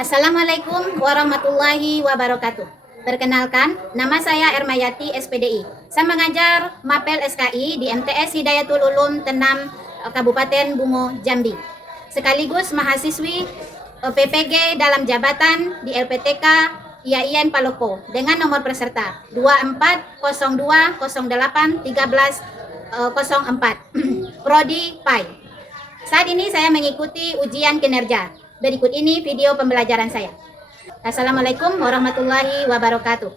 Assalamualaikum warahmatullahi wabarakatuh. Perkenalkan, nama saya Ermayati SPDI. Saya mengajar MAPEL SKI di MTS Hidayatul Ulum Tenam, Kabupaten Bungo, Jambi. Sekaligus mahasiswi PPG dalam jabatan di LPTK IAIN Palopo dengan nomor peserta 2402081304 Prodi PAI. Saat ini saya mengikuti ujian kinerja. Berikut ini video pembelajaran saya. Assalamualaikum warahmatullahi wabarakatuh.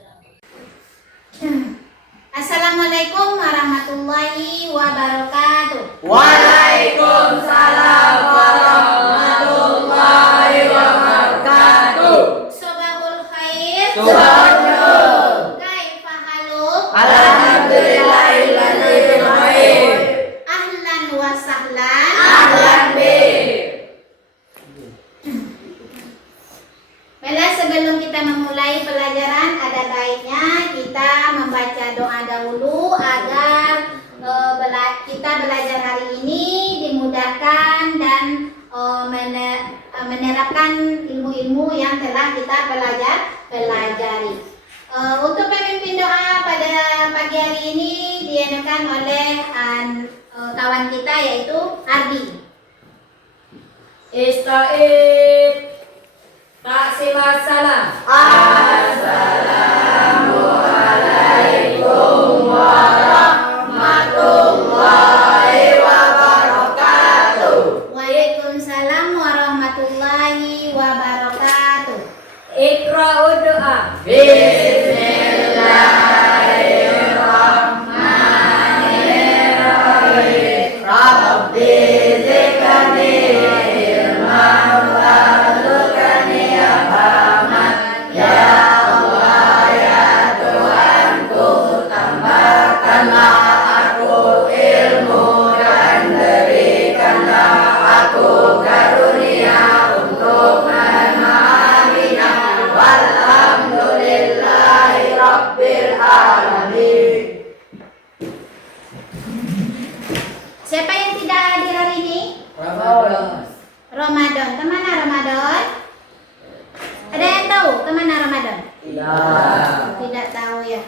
Assalamualaikum warahmatullahi wabarakatuh. Waalaikumsalam warahmatullahi wabarakatuh. Sobahul khair. Subhanallah. Kaifa haluk? Alhamdulillahirabbil alamin. Ahlan wa sahlan. Ahlan bi. Baiklah, sebelum kita memulai pelajaran, ada baiknya kita membaca doa dahulu agar kita belajar hari ini dimudahkan dan menerapkan ilmu-ilmu yang telah kita pelajari. Untuk pemimpin doa pada pagi hari ini dienakan oleh kawan kita yaitu Ardi. Ista'id. Taksim assalam. Assalamualaikum warahmatullahi wabarakatuh. Waalaikumsalam warahmatullahi wabarakatuh. Iqra'u doa. Bismillahirrahmanirrahim. Rabbi zidni ilman warzuqni ilhaman. Ya Allah ya Tuhanku, tambahkanlah aku ilmu dan berikanlah aku karunia untuk memahaminya. Walhamdulillahi rabbil alamin. Siapa yang tidak hadir hari ini? Ramadan. Kemana Ramadan? Ada yang tahu kemana Ramadan? Tidak tahu ya.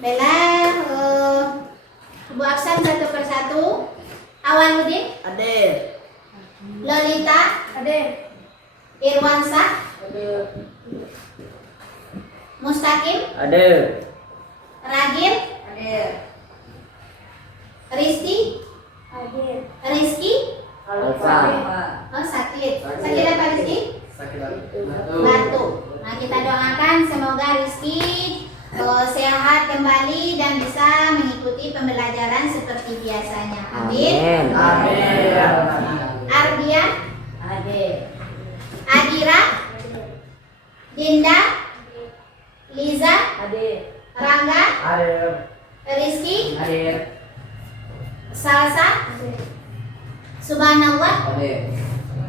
Baiklah, Bu Aksan satu persatu. Awaludin, Hadir. Lolita, Hadir. Irwansa, Mustaqim, Hadir. Ragil, Hadir. Risti, Rizki. Alfa. Oh, sakit. Sakit apa Rizki? Sakit Batuk. Nah, kita doakan semoga Rizki sehat kembali dan bisa mengikuti pembelajaran seperti biasanya. Amin. Amin. Ardian, Hadir. Adira, Dinda, Liza, Hadir. Rangga, Hadir. Rizki, Hadir. Salsa, Subhanallah. Hadir.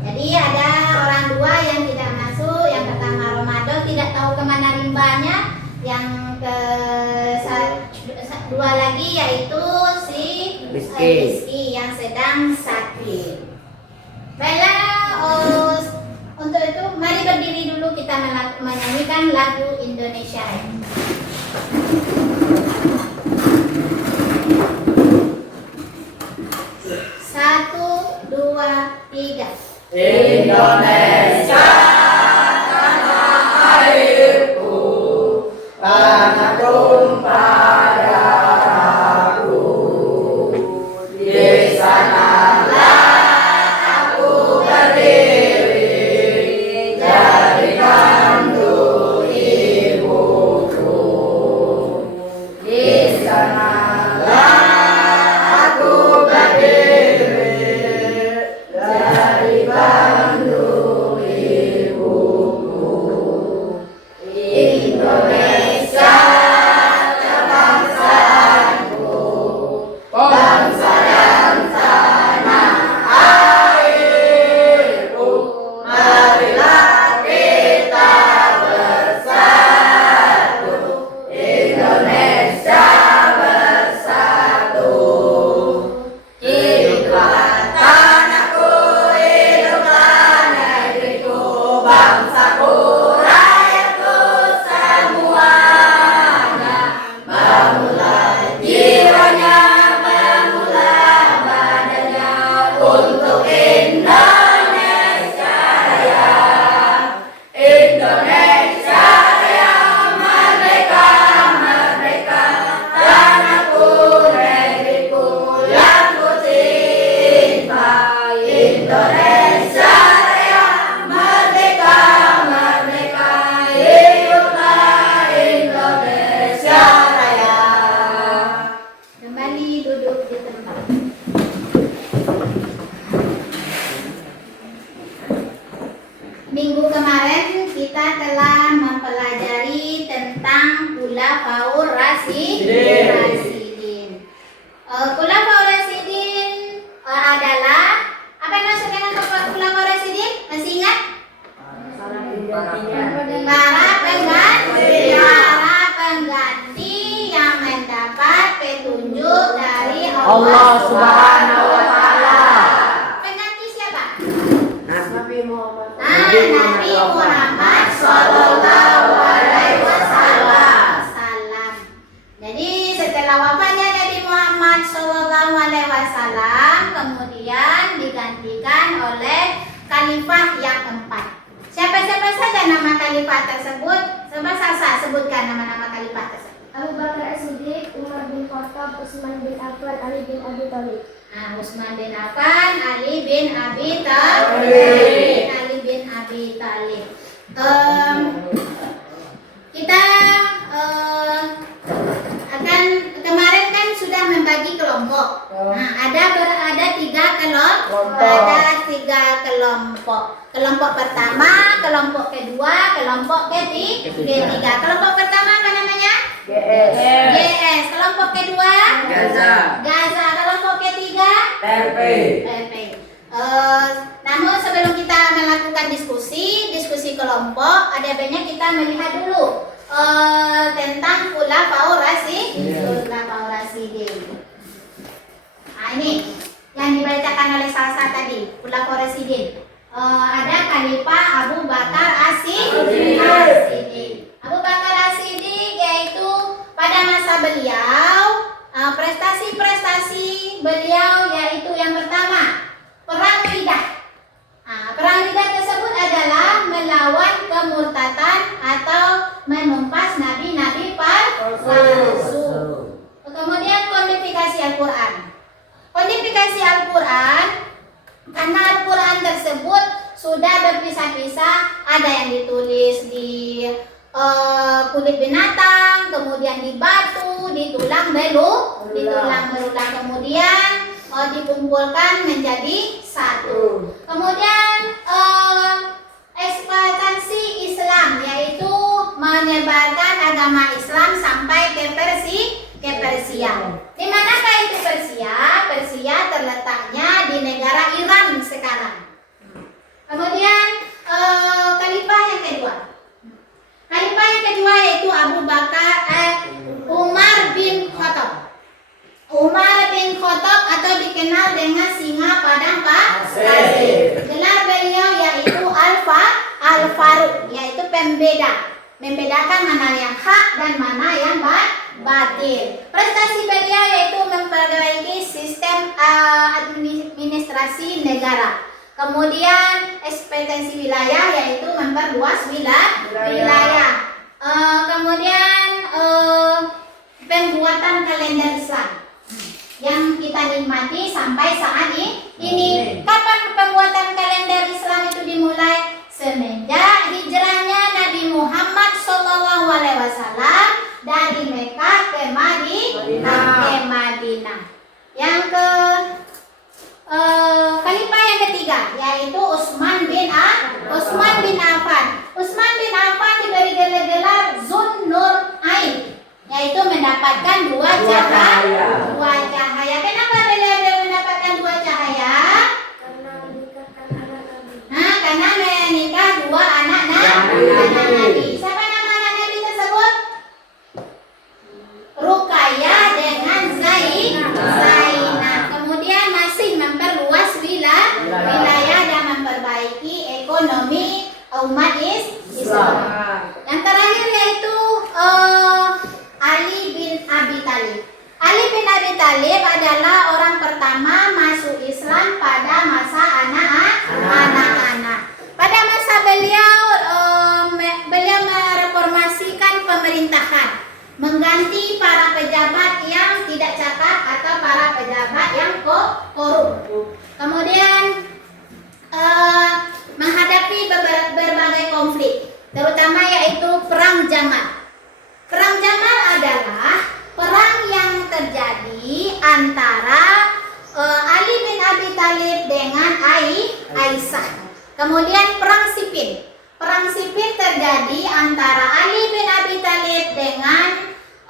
Jadi ada orang dua yang tidak masuk. Yang pertama Ramadan, tidak tahu kemana rimbanya. Yang kedua lagi yaitu si Rizki yang sedang sakit. Baiklah, untuk itu mari berdiri dulu kita menyanyikan lagu Indonesia. Satu, dua, tiga. Indonesia tanah airku, tanah tumpah darahku. Di sanalah aku berdiri, jadi kandu ibuku. Di sanalah aku berdiri, dari Bandung minggu kemarin kita telah mempelajari tentang Khulafaur Rasyidin. Khulafaur Rasyidin adalah apa yang maksud dengan Khulafaur Rasyidin? Masih ingat? Para pengganti yang mendapat petunjuk dari Allah Subhanahu wa taala. Pengganti siapa? Nabi Muhammad. Nabi Muhammad Sallallahu Alaihi Wasallam. Jadi setelah wafatnya Nabi Muhammad Sallallahu Alaihi Wasallam, kemudian digantikan oleh khalifah yang keempat. Siapa-siapa saja nama khalifah tersebut? Coba Sasa sebutkan nama-nama khalifah tersebut. Abu Bakar As-Siddiq, Umar bin Khattab, Utsman bin Affan, Ali bin Abi Thalib. Nah, Utsman bin Affan, Ali bin Abi Thalib. Kita akan kemarin kan sudah membagi kelompok. Nah, ada tiga kelompok. Kelompok pertama, kelompok kedua, kelompok ketiga. Kelompok pertama apa namanya? GS. Kelompok kedua? Gaza. Kelompok ketiga? PRP. Namun sebelum kita melakukan diskusi kelompok, ada baiknya kita melihat dulu tentang Khulafaur Rasyidin. Nah, ini yang dibacakan oleh Salsa tadi, Khulafaur Rasyidin. Ada Khalifah Abu Bakar As-Siddiq. Abu Bakar As-Siddiq yaitu pada masa beliau, prestasi beliau yaitu yang pertama, Perang Riddah. Perang Riddah tersebut adalah melawan kemurtadan atau menumpas nabi-nabi palsu. Kemudian kodifikasi Al-Quran. Karena Al-Quran tersebut sudah berpisah-pisah, ada yang ditulis di kulit binatang, kemudian di batu, di tulang belulang, kemudian dikumpulkan menjadi satu. Kemudian eksploitasi Islam, yaitu menyebarkan agama Islam sampai ke Persia. Di manakah itu Persia? Persia terletaknya di negara Iran sekarang. Kemudian khalifah yang kedua. Khalifah yang kedua yaitu Umar bin Khattab. Umar bin Khattab atau dikenal dengan singa padang pasir. Gelar beliau yaitu Al-Faruq, yaitu membedakan mana yang hak dan mana yang batil. Prestasi beliau yaitu memperbaiki sistem administrasi negara. Kemudian ekspansi wilayah yaitu memperluas wilayah. Kemudian pembuatan kalender Islam yang kita nikmati sampai saat ini. Kapan pembuatan kalender Islam itu dimulai? Semenjak hijrahnya Nabi Muhammad SAW dari Mekah ke Madinah. Yang khalifah yang ketiga yaitu Utsman bin Affan. Utsman bin Affan diberi gelar Zunnurain, yaitu mendapatkan dua cahaya. Kenapa beliau mendapatkan dua cahaya? Karena menikah dua anak Nabi. Siapa nama anak Nabi tersebut? Ruqayyah dengan Zainab. Kemudian masih memperluas wilayah dan memperbaiki ekonomi umat Islam. Yang terakhir yaitu Ali bin Abi Thalib. Ali bin Abi Thalib adalah orang pertama masuk Islam pada masa anak-anak. Pada masa beliau mereformasikan pemerintahan, mengganti para pejabat yang tidak cakap atau para pejabat yang korup. Kemudian menghadapi berbagai konflik, terutama yaitu Perang Jamal. Perang Jamal adalah perang yang terjadi antara Ali bin Abi Thalib dengan Aisyah. Kemudian perang Siffin.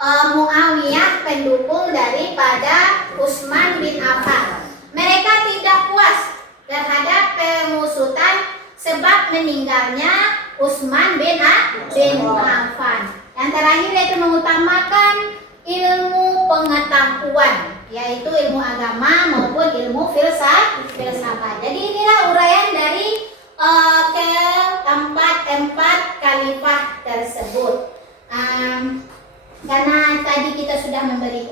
Muawiyah, pendukung daripada Utsman bin Affan. Mereka tidak puas terhadap pengusutan sebab meninggalnya Utsman bin Affan. Yang terakhir yaitu mengutamakan ilmu pengetahuan, yaitu ilmu agama maupun ilmu filsafat. Jadi inilah uraian dari keempat khalifah tersebut. Karena tadi kita sudah membagi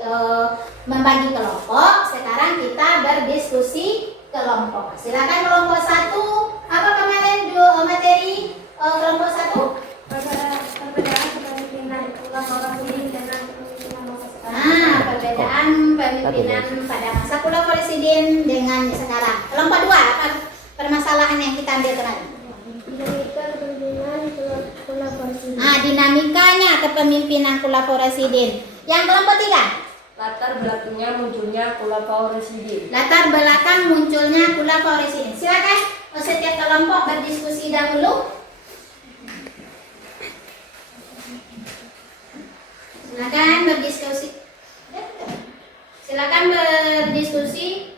kelompok, sekarang kita berdiskusi kelompok. Silakan kelompok 1. Apa kemarin materi kelompok 1? Perbedaan kepemimpinan ulama Rasidin dengan kepemimpinan masa sekarang. Perbedaan pemimpinan pada masa Khulafaur Rasyidin dengan sekarang. Kelompok 2, apa permasalahan yang kita ambil kemarin? Dinamika kepemimpinan Khulafaur Rasidin. Dinamikanya kepemimpinan Khulafaur Rasyidin. Yang kelompok 3? Latar belakangnya munculnya Khulafaur Rasyidin. Latar belakang munculnya Khulafaur Rasyidin. Silakan setiap kelompok berdiskusi dahulu. Silakan berdiskusi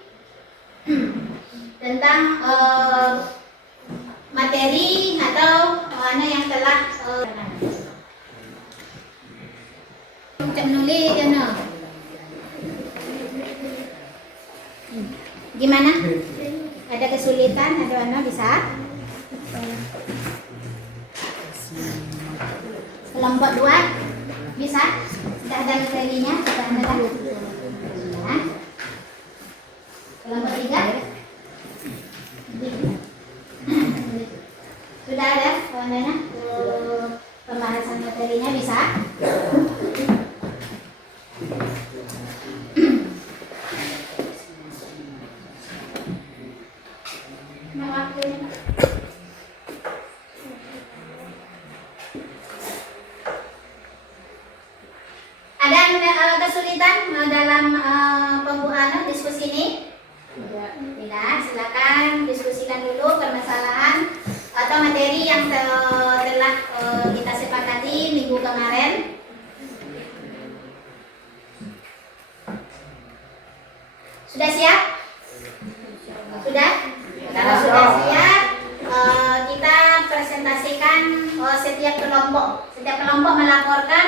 tentang materi atau mana yang telah menulis gimana? Ada kesulitan atau mana bisa? Kelompok 2 bisa? Sudah ada materinya? Sudah ada kan? Ya. Kelompok 3 sudah ada kawanannya? Pembahasan materinya bisa? Ada kesulitan dalam pembukaan diskusi ini? Tidak. Silakan diskusikan dulu permasalahan atau materi yang telah kita sepakati minggu kemarin. Sudah siap? Sudah? Kalau sudah siap, kita presentasikan setiap kelompok. Setiap kelompok melaporkan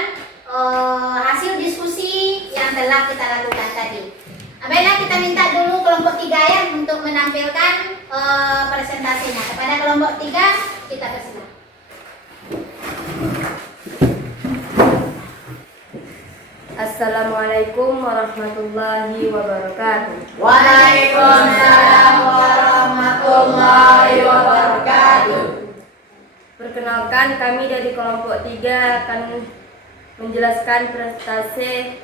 hasil diskusi yang telah kita lakukan tadi. Baiklah, kita minta dulu kelompok 3 ya untuk menampilkan presentasinya. Kepada kelompok 3 kita persilakan. Assalamualaikum warahmatullahi wabarakatuh. Waalaikumsalam warahmatullahi wabarakatuh. Perkenalkan, kami dari kelompok 3 akan menjelaskan presentasi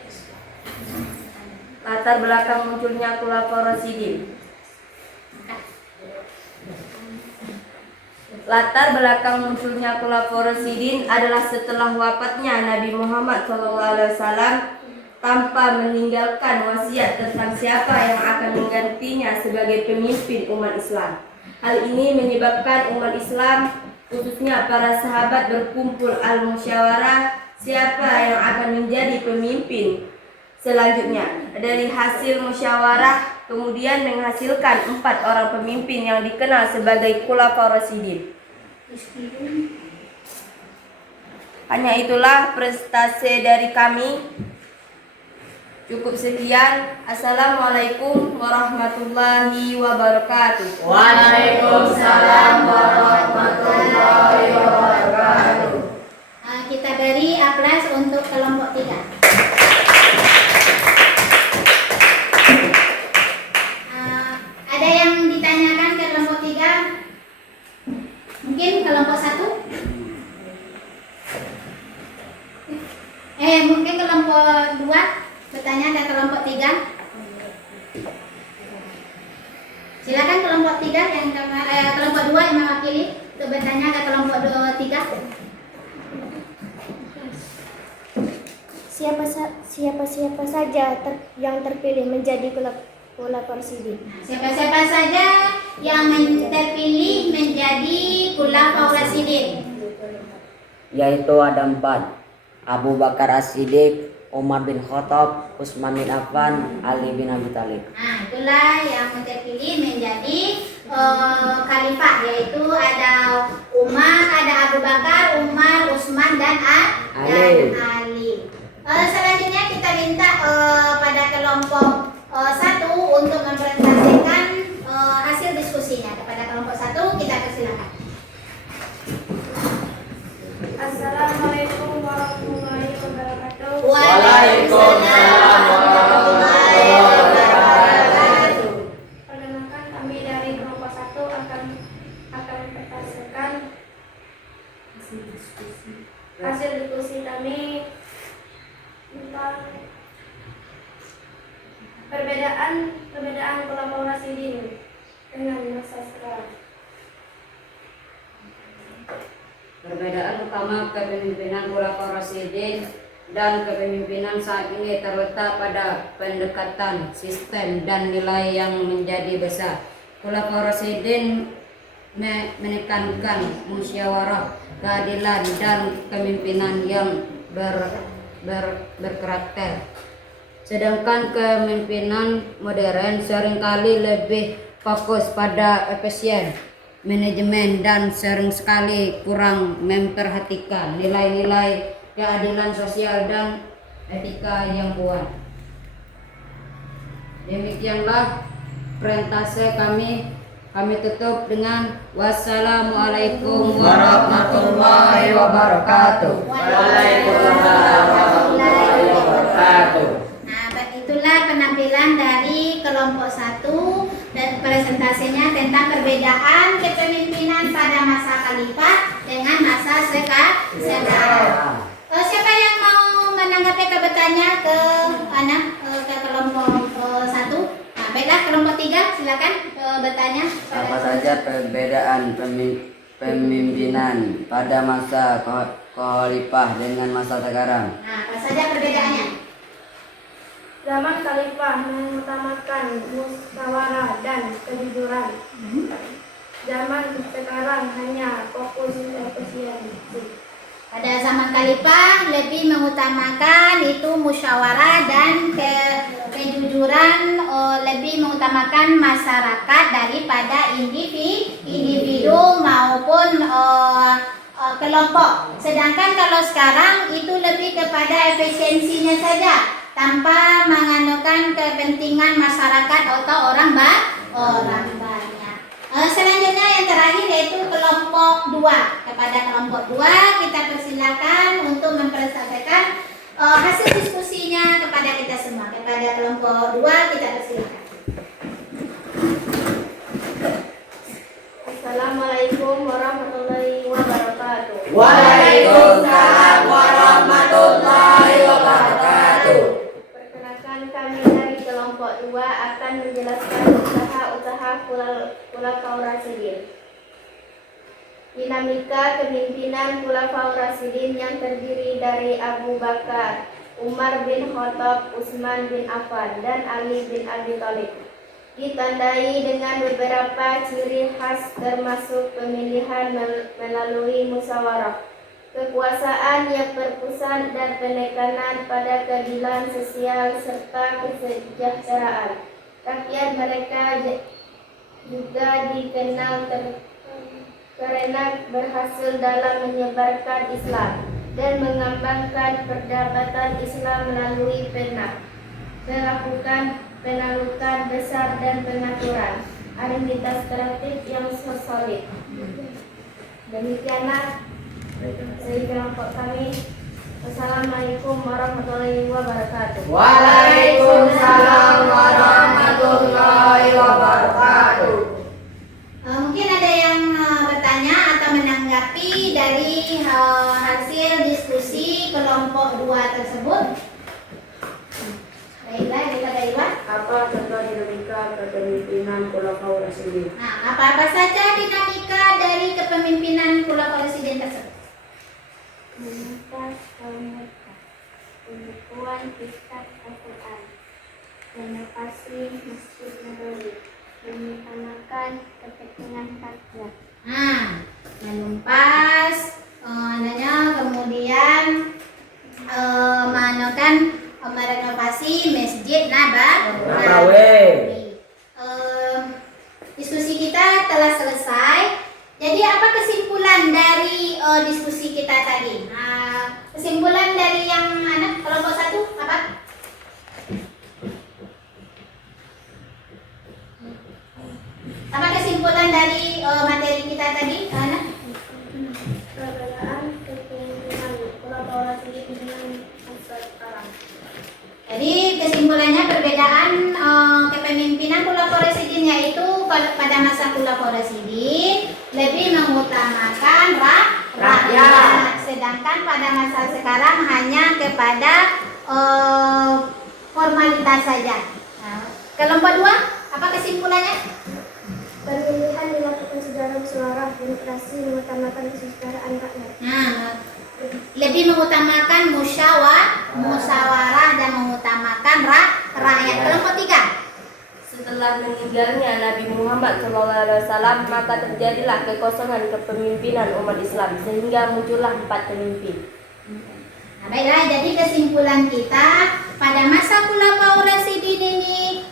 latar belakang munculnya Khulafaur Rasyidin. Latar belakang munculnya Khulafaur Rasyidin adalah setelah wafatnya Nabi Muhammad SAW tanpa meninggalkan wasiat tentang siapa yang akan menggantinya sebagai pemimpin umat Islam. Hal ini menyebabkan umat Islam, khususnya para sahabat, berkumpul al-musyawarah siapa yang akan menjadi pemimpin selanjutnya. Dari hasil musyawarah kemudian menghasilkan 4 orang pemimpin yang dikenal sebagai Khulafaur Rasyidin. Hanya itulah prestasi dari kami. Cukup sekian. Assalamualaikum warahmatullahi wabarakatuh. Waalaikumsalam warahmatullahi wabarakatuh. Kita beri aplaus untuk kelompok 3. Ada yang ditanyakan ke kelompok 3? Mungkin kelompok 1? Mungkin kelompok 2 bertanya ke kelompok 3. Silakan kelompok 3 yang kelompok 2 yang mewakili untuk bertanya ke kelompok 3. Siapa saja yang terpilih menjadi Khulafaur Rasyidin. Siapa saja yang terpilih menjadi Khulafaur Rasyidin? Yaitu ada 4: Abu Bakar As-Siddiq, Umar bin Khattab, Utsman bin Affan, Ali bin Abi Thalib. Nah, itulah yang terpilih menjadi khalifah, yaitu ada Umar, ada Abu Bakar, Umar, Utsman dan Ali. Ali. Selanjutnya kita minta pada kelompok 1 untuk mempresentasikan hasil diskusinya. Kepada kelompok 1 kita persilakan. Assalamualaikum warahmatullahi wabarakatuh. Waalaikumsalam warahmatullahi wabarakatuh. Perkenalkan, kami dari kelompok 1 akan mempresentasikan hasil diskusi kami tentang perbedaan kelompok Rasidin dengan masa sekarang. Perbedaan utama kepemimpinan Khulafaur Rasyidin dan kepemimpinan saat ini terletak pada pendekatan, sistem, dan nilai yang menjadi besar. Khulafaur Rasyidin menekankan musyawarah, keadilan, dan kepemimpinan yang berkarakter. Sedangkan kepemimpinan modern seringkali lebih fokus pada efisien, manajemen, dan sering sekali kurang memperhatikan nilai-nilai keadilan sosial dan etika yang kuat. Demikianlah presentasi kami tutup dengan wassalamualaikum warahmatullahi wabarakatuh. Waalaikumsalam warahmatullahi wabarakatuh. Nah, itulah penampilan dari kelompok 1 dan presentasinya tentang perbedaan kepemimpinan pada masa khalifah dengan masa sekarang. Siapa yang mau menanggapi bertanya ke kelompok 1? Nah, baiklah, kelompok 3 silakan bertanya. Apa saja perbedaan pemimpinan pada masa khalifah dengan masa sekarang? Nah, apa saja perbedaannya? Zaman khalifah mengutamakan musyawarah dan kejujuran. Zaman sekarang hanya fokus efisiensi. Pada zaman khalifah lebih mengutamakan itu musyawarah dan kejujuran, lebih mengutamakan masyarakat daripada individu maupun kelompok. Sedangkan kalau sekarang itu lebih kepada efisiensinya saja, tanpa menganukan kepentingan masyarakat atau orang banyak. Selanjutnya yang terakhir yaitu kelompok 2. Kepada kelompok 2 kita persilakan untuk mempresentasikan hasil diskusinya kepada kita semua. Kepada kelompok 2 kita persilakan. Assalamualaikum warahmatullahi wabarakatuh. Waalaikumsalam warahmatullahi wabarakatuh. Perkenalkan, kami dari kelompok 2 akan menjelaskan usaha-usaha Khulafaur Rasyidin. Dinamika kepemimpinan Khulafaur Rasyidin yang terdiri dari Abu Bakar, Umar bin Khattab, Utsman bin Affan, dan Ali bin Abi Thalib ditandai dengan beberapa ciri khas termasuk pemilihan melalui musyawarah, kekuasaan yang berpusat dan penekanan pada keadilan sosial serta kesejahteraan. Rakyat mereka juga dikenal karena berhasil dalam menyebarkan Islam dan mengembangkan perdebatan Islam melalui melakukan penaklukan besar dan pengaturan identitas kreatif yang solid. Demikianlah dari kelompok kami. Wassalamualaikum warahmatullahi wabarakatuh. Waalaikumsalam warahmatullahi wabarakatuh. Mungkin ada yang bertanya atau menanggapi dari hasil diskusi kelompok 2 tersebut. Baiklah, kita dari Iwan. Apa contoh dinamika kepemimpinan Khulafaur Rasyidin? Nah, apa-apa saja dinamika dari kepemimpinan Khulafaur Rasyidin tersebut? Meminta mereka pembukuan kitab Al-Quran, renovasi Masjid Nabawi, mengutamakan kepentingan rakyat. Nah, menumpas kemudian pada masa Khulafaur Rasyidin lebih mengutamakan Rakyat. sedangkan pada masa sekarang hanya kepada formalitas saja. Nah, kelompok 2 apa kesimpulannya? Pemilihan dilakukan secara musyawarah, demokrasi mengutamakan kesejahteraan rakyat. Nah, lebih mengutamakan musyawarah dan mengutamakan rakyat. Kelompok 3. Setelah meninggalnya Nabi Muhammad SAW, maka terjadilah kekosongan kepemimpinan umat Islam sehingga muncullah 4 pemimpin. Nah, baiklah, jadi kesimpulan kita pada masa Khulafaur Rasyidin ini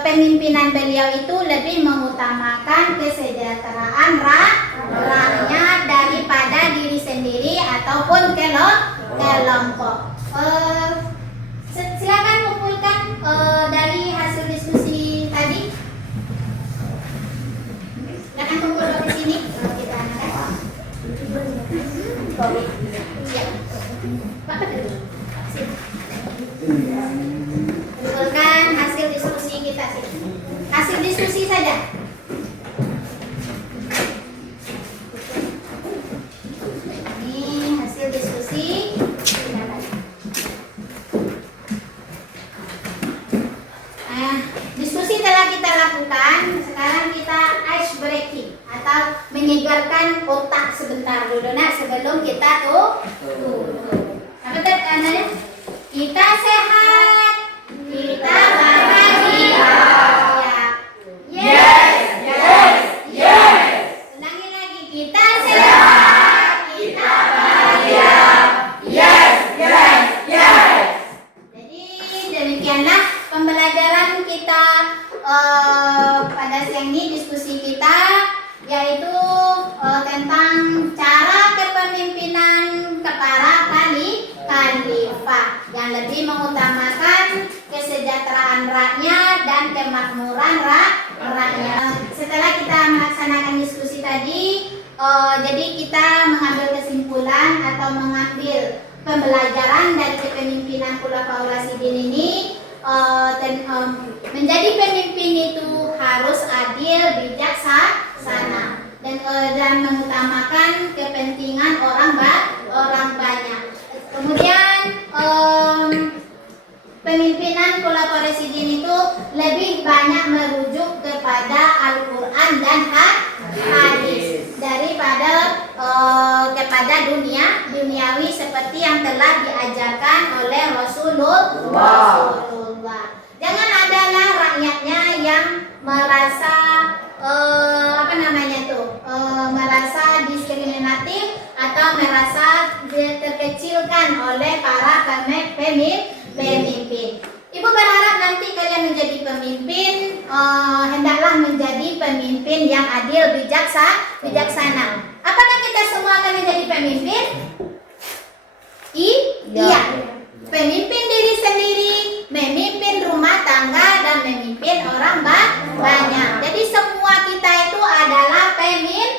pemimpinan beliau itu lebih mengutamakan kesejahteraan rakyat daripada diri sendiri ataupun kelompok. Silakan kumpulkan dari hasil diskusi tadi. Silakan kumpul di sini kita akan. Siap. Pak Pedro. Kumpulkan hasil diskusi kita sih. Hasil diskusi saja. Ini hasil diskusi. Diskusi telah kita lakukan. Sekarang kita ice breaking atau menyegarkan otak sebentar dulu sebelum kita apa tadi? Kita sehat, kita bahagia. Yes. Ulangi lagi, kita sehat, kita bahagia. Yes. Jadi demikianlah pembelajaran kita pada siang ini, diskusi kita yaitu tentang cara kepemimpinan para khalifah yang lebih mengutamakan kesejahteraan rakyat dan kemakmuran rakyat. Setelah kita melaksanakan diskusi tadi, jadi kita mengambil kesimpulan atau mengambil pembelajaran dari kepemimpinan Khulafaur Rasyidin ini. Menjadi pemimpin itu harus adil, bijaksana dan mengutamakan kepentingan orang banyak. Kemudian pemimpinan Khulafaur Rasyidin itu lebih banyak merujuk kepada Al-Quran dan hadis daripada kepada duniawi seperti yang telah diajarkan oleh Rasulullah. Jangan adalah rakyatnya yang merasa merasa diskriminatif atau merasa terkecilkan oleh para pemimpin. Ibu berharap nanti kalian menjadi pemimpin, hendaklah menjadi pemimpin yang adil, bijaksana. Apakah kita semua akan menjadi pemimpin? Iya. Pemimpin diri sendiri, memimpin rumah tangga, dan memimpin orang banyak. Jadi semua kita itu adalah pemimpin.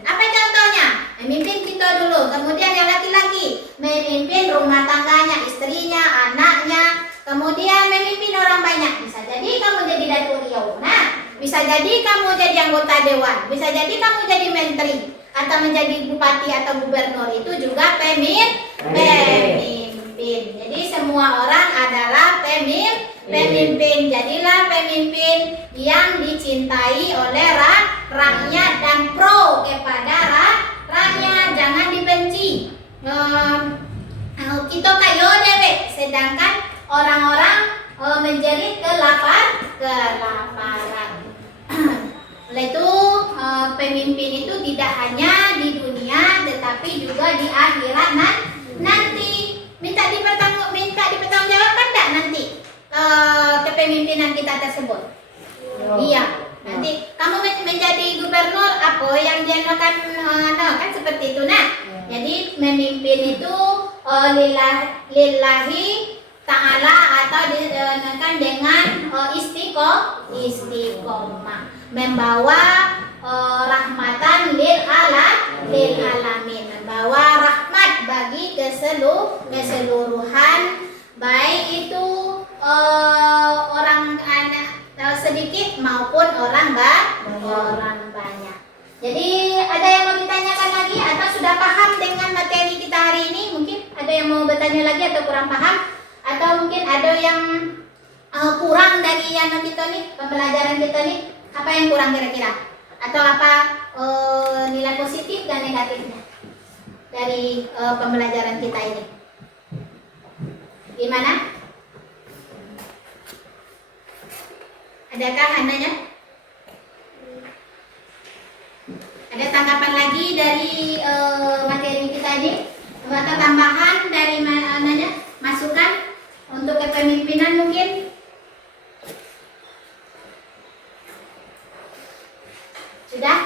Apa contohnya? Memimpin kita dulu, kemudian yang laki-laki memimpin rumah tangganya, istrinya, anaknya, kemudian memimpin orang banyak. Bisa jadi kamu jadi Datuk Riau, bisa jadi kamu jadi anggota dewan, bisa jadi kamu jadi menteri atau menjadi bupati atau gubernur, itu juga pemimpin. Jadi semua orang adalah pemimpin. Jadilah pemimpin yang dicintai oleh rakyat dan pro kepada rakyat, jangan dibenci. Kita kayo dewek, sedangkan orang-orang menjerit kelaparan. Oleh itu pemimpin itu tidak hanya di dunia tetapi juga di akhirat nanti. Minta dipertanggungjawabkan enggak nanti kepemimpinan kita tersebut? Iya. Nanti kamu menjadi gubernur, apa yang dia akan kan seperti itu Jadi memimpin itu lillahi ta'ala atau dikenakan dengan istiqomah, membawa rahmatan lil alamin, membawa rahmat bagi keseluruhan, baik itu orang anak yang mau bertanya lagi atau kurang paham, atau mungkin ada yang kurang dari yang kita nih, pembelajaran kita nih, apa yang kurang kira-kira? Atau apa nilai positif dan negatifnya dari pembelajaran kita ini? Gimana? Adakah andanya? Ada tanggapan lagi dari materi kita ini? Atau tambahan dari masukan untuk kepemimpinan mungkin? Sudah?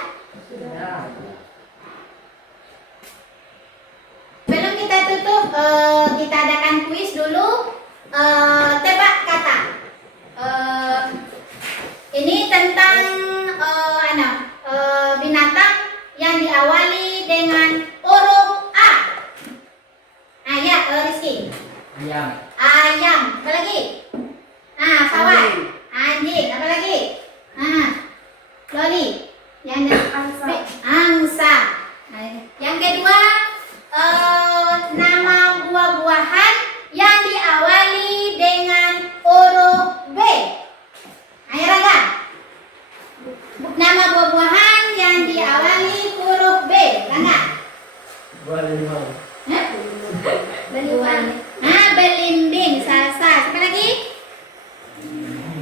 Sebelum kita tutup, kita adakan kuis dulu. Tebak kata. Ini tentang binatang yang diawali dengan huruf A. Nah ya, Rizky. Ayam. Ayam. Apa lagi? Kawan. Anjing. Apa lagi? Loli. Angsa. Nah, yang kedua, nama buah-buahan yang diawali dengan huruf B. Ayo Rangga. Nama buah-buahan yang diawali huruf B. Rangga. Belimbing. Belimbing. Salah. Siapa lagi?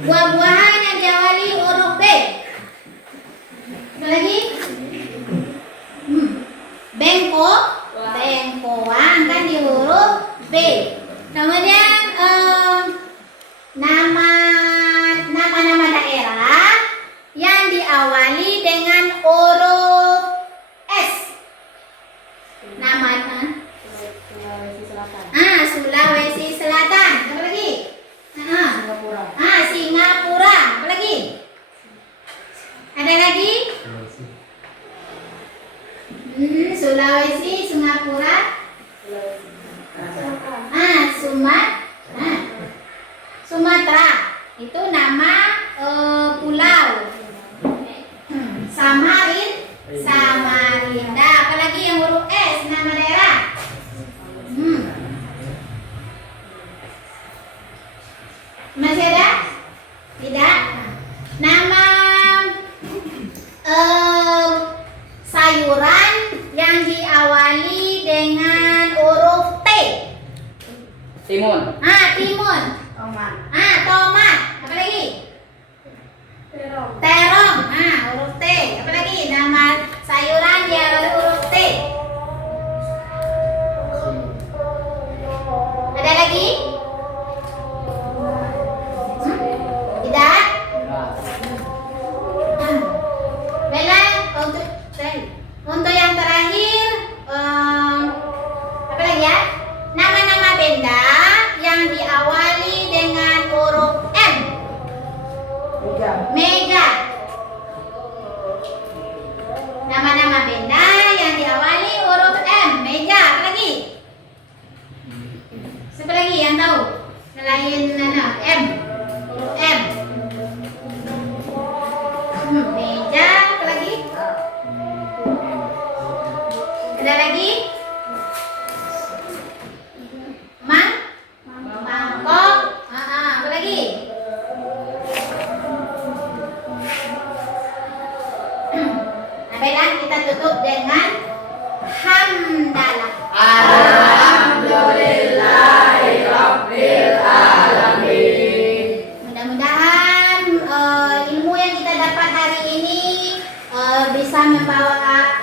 Buah-buahan yang diawali huruf B. Apa lagi? Bengkoang kan di huruf B. Kemudian nama daerah yang diawali dengan huruf S. Nama Sulawesi Selatan. Apa lagi? Singapura. Apa lagi? Ada lagi? Sulawesi, Singapura. Sumatera. Itu nama pulau. Samarinda. Apalagi yang huruf S, nama daerah? Masih ada? Tidak? Nama sayuran yang diawali dengan huruf T. Timun. Timun. Tomat. Tomat. Apa lagi? Terong. Huruf T. Apa lagi? Nama sayuran yang huruf T. Ada lagi? Tidak? Bella, untuk yang terakhir, apa lagi ya? Nama-nama benda yang diawali dengan huruf M. Meja. Nama-nama benda yang diawali huruf M. Meja. Apa lagi? Siapa lagi yang tahu? Selain M. Huruf M. Meja. Apa lagi? Ada lagi? Mangkok. Apa lagi? Nah, baiklah, kita tutup dengan hamdalah. Alhamdulillahirabbil alamin. Mudah-mudahan ilmu yang kita dapat hari ini bisa membawa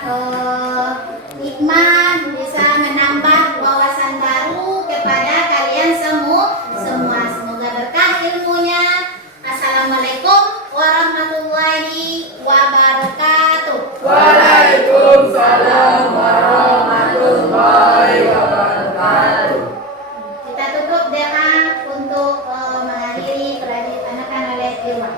hikmah, bisa menambah wawasan baru kepada kalian semua. Semoga berkah ilmunya. Assalamualaikum warahmatullahi wabarakatuh. Waalaikumsalam warahmatullahi wabarakatuh. Kita tutup doa untuk mengakhiri anak-anak oleh ilmu.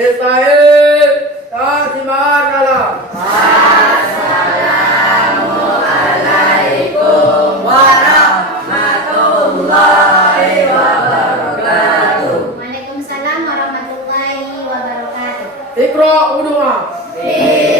Israel, Tajimanala. Assalamualaikum warahmatullahi wabarakatuh. Waalaikumsalam warahmatullahi wabarakatuh. Iqra' udhu'a. Bismillahirrahmanirrahim.